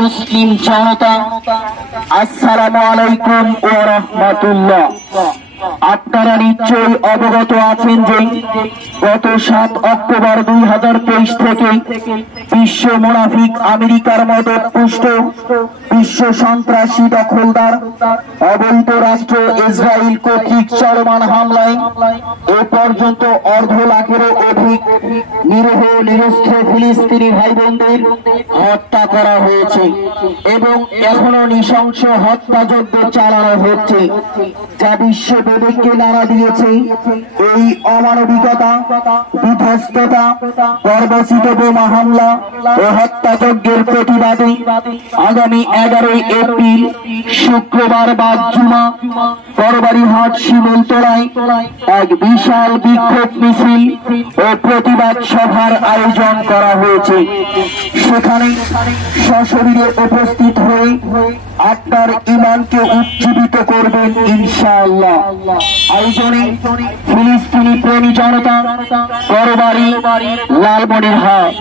মুসলিম জনতা, আসসালামু আলাইকুম ওয়া রাহমাতুল্লাহ। আপনারা নিশ্চয়ই অবগত আছেন যে গত 7 অক্টোবর 2023 থেকে বিশ্ব মুনাফিক আমেরিকার মদত পুষ্ট বিশ্ব সন্ত্রাসী দখলদার অবৈধ রাষ্ট্র ইসরায়েল কর্তৃক চলমান হামলায় এ পর্যন্ত 1.5 লাখেরও অধিক নিরীহ নিরস্ত্র ফিলিস্তিনি ভাই বোনদের হত্যা করা হয়েছে এবং এখনো নৃশংস হত্যাযজ্ঞ চালানো হচ্ছে, যা বিশ্ব বিবেককে নাড়া দিয়েছে। এই অমানবিকতা, বিধ্বস্ততা, বর্বরচিত বোমা হামলা ও হত্যাযজ্ঞের প্রতিবাদে আগামী 11 এপ্রিল শুক্রবার বা জুমা করবাড়িহাট শিমুলতলায় এক বিশাল বিক্ষোভ মিছিল ও প্রতিবাদ সভার আয়োজন করা হয়েছে। সেখানে সশরীরে উপস্থিত হয়ে আপনার ঈমানকে উজ্জীবিত করবেন ইনশাআল্লাহ। আয়োজনে ফিলিস্তিনি প্রেমী জনতা, করবাড়ি, লালমনিরহাট।